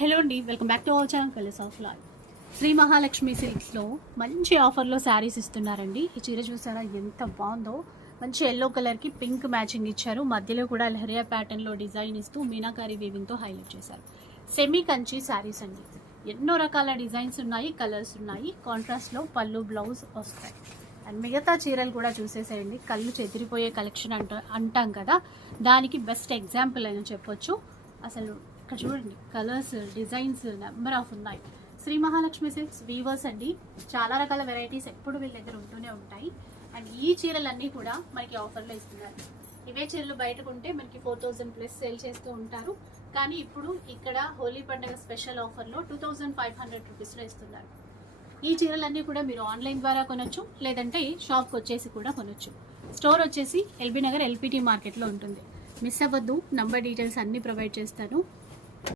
Hello అండి, welcome back to our channel Colours of Life. Shri Mahalakshmi సిల్క్స్లో మంచి ఆఫర్లో శారీస్ ఇస్తున్నారండి. ఈ చీర చూసారా ఎంత బాగుందో. మంచి ఎల్లో కలర్కి పింక్ మ్యాచింగ్ ఇచ్చారు. మధ్యలో కూడా లహరియా ప్యాటర్న్లో డిజైన్ ఇస్తూ మీనాకారి వీవింగ్తో హైలైట్ చేశారు. సెమీ కంచి శారీస్ అండి. ఎన్నో రకాల డిజైన్స్ ఉన్నాయి, కలర్స్ ఉన్నాయి. కాంట్రాస్ట్లో పళ్ళు బ్లౌజ్ వస్తాయి. అండ్ మిగతా చీరలు కూడా చూసేసేయండి. కళ్ళు చెదిరిపోయే కలెక్షన్ అంటాం కదా, దానికి బెస్ట్ ఎగ్జాంపుల్ అని చెప్పొచ్చు. అసలు ఇక్కడ చూడండి, కలర్స్ డిజైన్స్ నెంబర్ ఆఫ్ ఉన్నాయి. శ్రీ మహాలక్ష్మి సిల్క్స్ వీవర్స్ అండి. చాలా రకాల వెరైటీస్ ఎప్పుడు వీళ్ళ దగ్గర ఉంటూనే ఉంటాయి. అండ్ ఈ చీరలన్నీ కూడా మనకి ఆఫర్లో ఇస్తున్నారు. ఇవే చీరలు బయటకు ఉంటే మనకి 4000+ సేల్ చేస్తూ ఉంటారు. కానీ ఇప్పుడు ఇక్కడ హోలీ పండుగ స్పెషల్ ఆఫర్లో 2500 రూపీస్లో ఇస్తున్నారు. ఈ చీరలన్నీ కూడా మీరు ఆన్లైన్ ద్వారా కొనొచ్చు, లేదంటే షాప్కి వచ్చేసి కూడా కొనొచ్చు. స్టోర్ వచ్చేసి ఎల్బీ నగర్ ఎల్పిటి మార్కెట్లో ఉంటుంది. మిస్ అవ్వద్దు. నంబర్ డీటెయిల్స్ అన్నీ ప్రొవైడ్ చేస్తాను.